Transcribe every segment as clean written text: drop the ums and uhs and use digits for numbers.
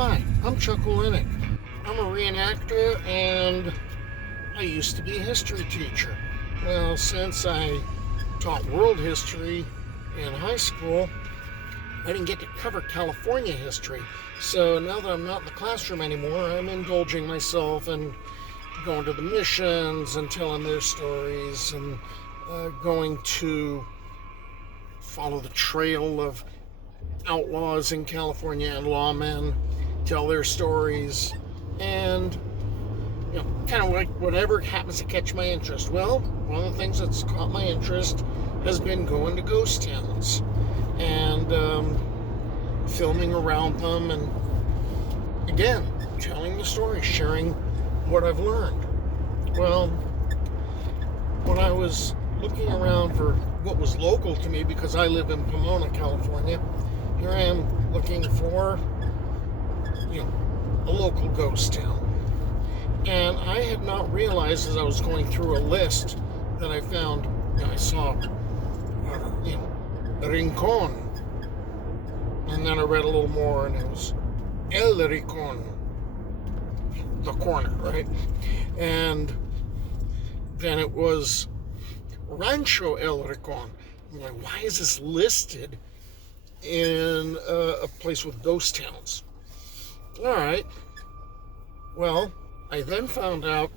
Hi, I'm Chuck Olenek. I'm a reenactor and I used to be a history teacher. Well, since I taught world history in high school, I didn't get to cover California history. So now that I'm not in the classroom anymore, I'm indulging myself and going to the missions and telling their stories and going to follow the trail of outlaws in California and lawmen, tell their stories, and kind of like whatever happens to catch my interest. Well, one of the things that's caught my interest has been going to ghost towns and filming around them, and again, telling the story, sharing what I've learned. Well, when I was looking around for what was local to me, because I live in Pomona, California, here I am looking for a local ghost town. And I had not realized as I was going through a list that I found, I saw Rincon, and then I read a little more and it was El Rincon, the corner, right? And then it was Rancho El Rincon. I'm like, why is this listed in a place with ghost towns? All right. Well, I then found out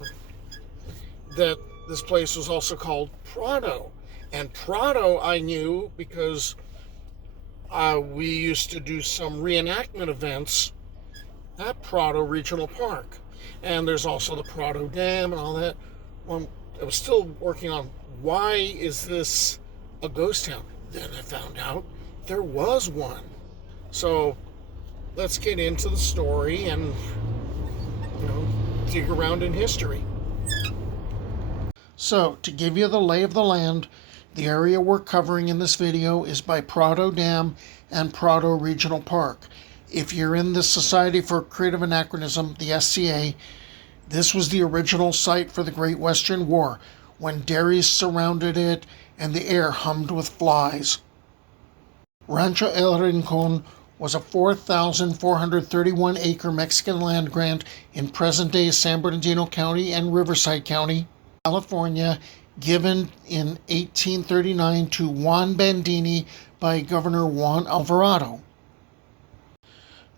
that this place was also called Prado. And Prado I knew because we used to do some reenactment events at Prado Regional Park. And there's also the Prado Dam and all that. Well, I was still working on why is this a ghost town? Then I found out there was one. So let's get into the story and dig around in history. So to give you the lay of the land, the area we're covering in this video is by Prado Dam and Prado Regional Park. If you're in the Society for Creative Anachronism, the SCA, this was the original site for the Great Western War, when dairies surrounded it and the air hummed with flies. Rancho El Rincon was a 4,431 acre Mexican land grant in present-day San Bernardino County and Riverside County, California, given in 1839 to Juan Bandini by Governor Juan Alvarado.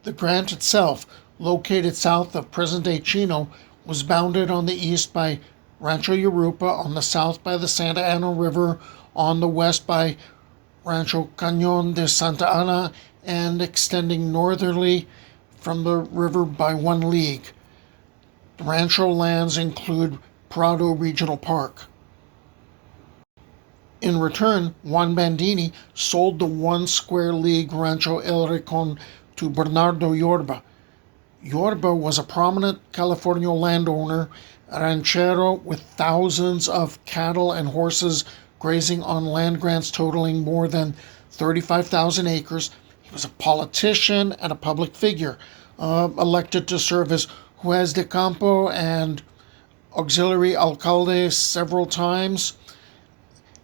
The grant itself, located south of present-day Chino, was bounded on the east by Rancho Europa, on the south by the Santa Ana River, on the west by Rancho Cañon de Santa Ana, and extending northerly from the river by 1 league. The rancho lands include Prado Regional Park. In return, Juan Bandini sold the 1 square league Rancho El Rincon to Bernardo Yorba. Yorba was a prominent California landowner, a ranchero with thousands of cattle and horses grazing on land grants totaling more than 35,000 acres. He was a politician and a public figure, elected to serve as juez de campo and auxiliary alcalde several times.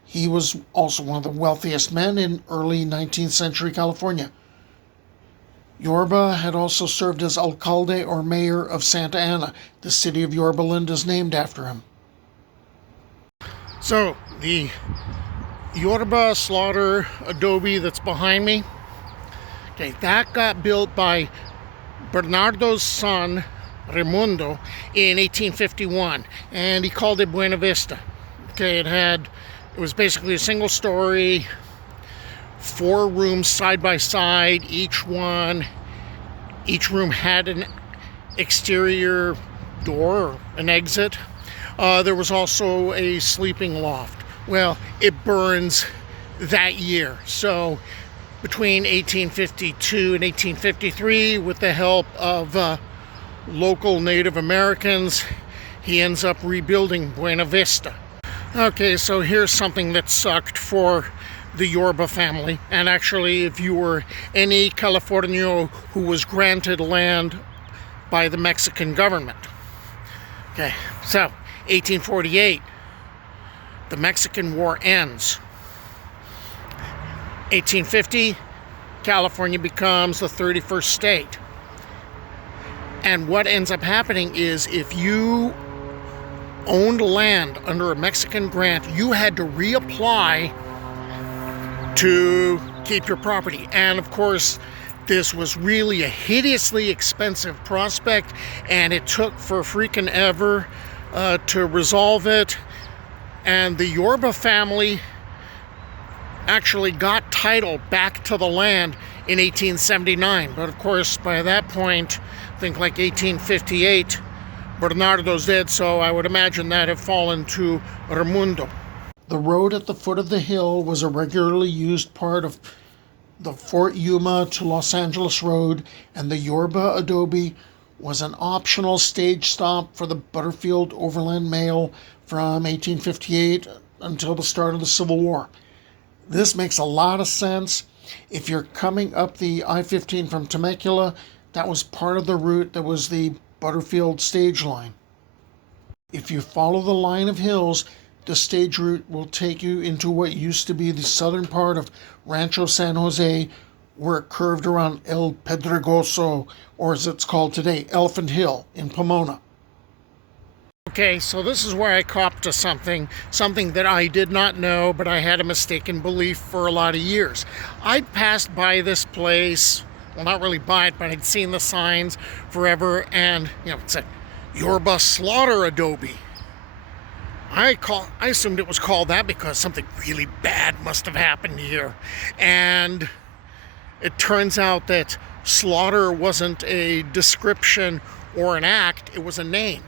He was also one of the wealthiest men in early 19th century California. Yorba had also served as alcalde or mayor of Santa Ana. The city of Yorba Linda is named after him. So, the Yorba-Slaughter Adobe that's behind me, okay, that got built by Bernardo's son, Raimundo, in 1851, and he called it Buena Vista. Okay, it was basically a single story, 4 rooms side by side. Each room had an exterior door, or an exit. There was also a sleeping loft. Well, it burns that year. So between 1852 and 1853, with the help of local Native Americans, he ends up rebuilding Buena Vista. Okay, so here's something that sucked for the Yorba family, and actually if you were any Californio who was granted land by the Mexican government. Okay, so 1848, the Mexican War ends. 1850, California becomes the 31st state. And what ends up happening is if you owned land under a Mexican grant, you had to reapply to keep your property. And of course, this was really a hideously expensive prospect, and it took for freaking ever to resolve it. And the Yorba family actually got title back to the land in 1879. But of course, by that point, I think like 1858, Bernardo's dead, so I would imagine that had fallen to Raimundo. The road at the foot of the hill was a regularly used part of the Fort Yuma to Los Angeles Road, and the Yorba Adobe was an optional stage stop for the Butterfield Overland Mail from 1858 until the start of the Civil War. This makes a lot of sense. If you're coming up the I-15 from Temecula, that was part of the route that was the Butterfield stage line. If you follow the line of hills, the stage route will take you into what used to be the southern part of Rancho San Jose, where it curved around El Pedregoso, or as it's called today, Elephant Hill in Pomona. Okay, so this is where I copped to something that I did not know, but I had a mistaken belief for a lot of years. I'd passed by this place, well, not really by it, but I'd seen the signs forever, and, it said Yorba-Slaughter Adobe. I assumed it was called that because something really bad must have happened here. And it turns out that slaughter wasn't a description or an act, it was a name.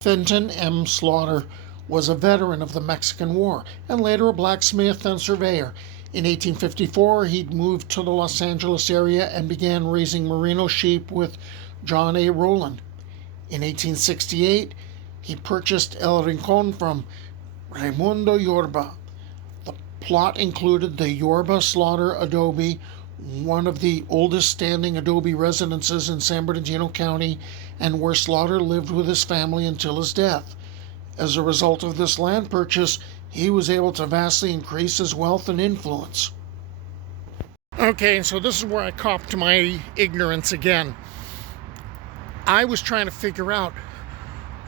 Fenton M. Slaughter was a veteran of the Mexican War and later a blacksmith and surveyor. In 1854, he'd moved to the Los Angeles area and began raising merino sheep with John A. Rowland. In 1868, he purchased El Rincon from Raimundo Yorba. The plot included the Yorba-Slaughter Adobe, one of the oldest standing adobe residences in San Bernardino County, and where Slaughter lived with his family until his death. As a result of this land purchase, he was able to vastly increase his wealth and influence. Okay, so this is where I copped to my ignorance again. I was trying to figure out,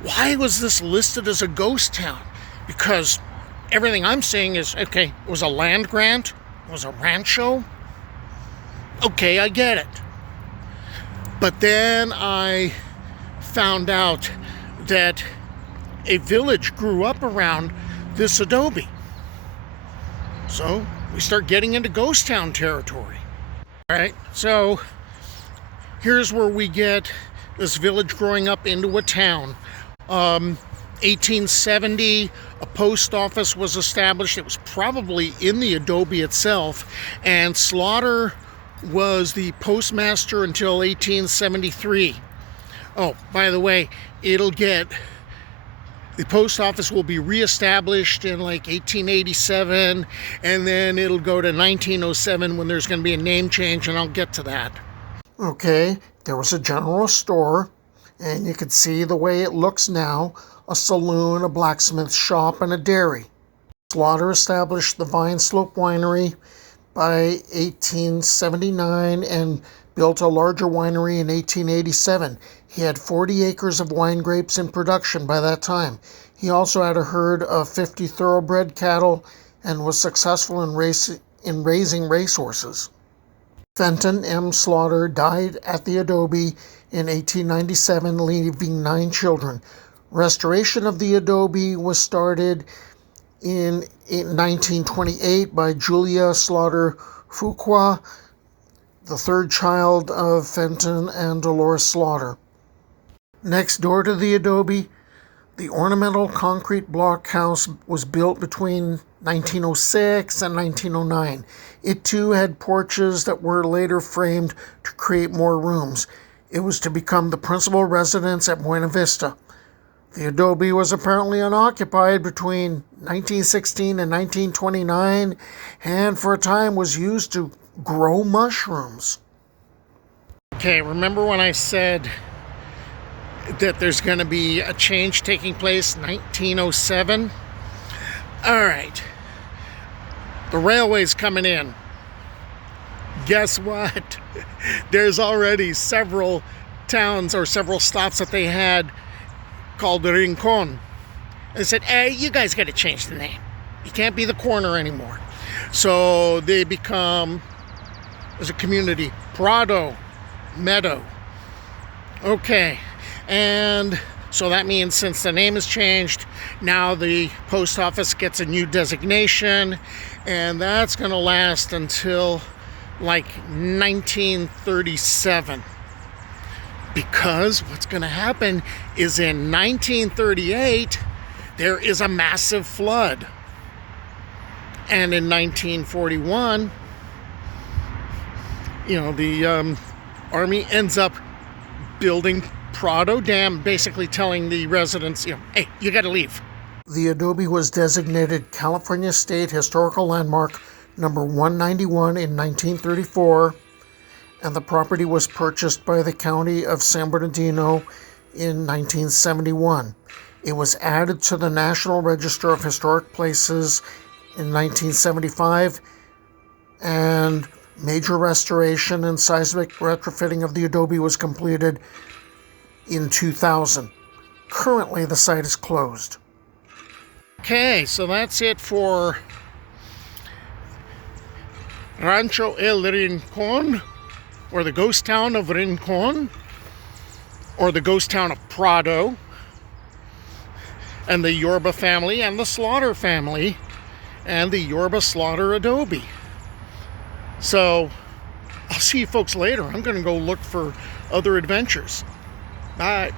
why was this listed as a ghost town? Because everything I'm seeing is, okay, it was a land grant, it was a rancho. Okay, I get it. But then I found out that a village grew up around this adobe. So we start getting into ghost town territory. All right, so here's where we get this village growing up into a town. 1870, a post office was established. It was probably in the adobe itself, and Slaughter was the postmaster until 1873. Oh, by the way, the post office will be reestablished in like 1887, and then it'll go to 1907 when there's going to be a name change, and I'll get to that. Okay, there was a general store, and you could see the way it looks now, a saloon, a blacksmith shop, and a dairy. Slaughter established the Vine Slope Winery by 1879 and built a larger winery in 1887. He had 40 acres of wine grapes in production by that time. He also had a herd of 50 thoroughbred cattle and was successful in raising racehorses. Fenton M. Slaughter died at the adobe in 1897, leaving 9 children. Restoration of the adobe was started in 1928 by Julia Slaughter Fuqua, the third child of Fenton and Dolores Slaughter. Next door to the adobe, the ornamental concrete block house was built between 1906 and 1909. It too had porches that were later framed to create more rooms. It was to become the principal residence at Buena Vista. The adobe was apparently unoccupied between 1916 and 1929, and for a time was used to grow mushrooms. Okay, remember when I said that there's going to be a change taking place 1907? All right, the railway's coming in. Guess what? There's already several towns or several stops that they had called the Rincon. They said, hey, you guys got to change the name. You can't be the corner anymore. So they become, as a community, Prado, Meadow. Okay, and so that means since the name has changed, now the post office gets a new designation, and that's going to last until like 1937. Because what's going to happen is in 1938, there is a massive flood. And in 1941, the Army ends up building Prado Dam, basically telling the residents, hey, you got to leave. The adobe was designated California State Historical Landmark number 191 in 1934, and the property was purchased by the county of San Bernardino in 1971. It was added to the National Register of Historic Places in 1975, and major restoration and seismic retrofitting of the adobe was completed in 2000. Currently, the site is closed. Okay, so that's it for Rancho El Rincon, or the ghost town of Rincon, or the ghost town of Prado, and the Yorba family, and the Slaughter family, and the Yorba-Slaughter Adobe. So, I'll see you folks later. I'm going to go look for other adventures. Bye.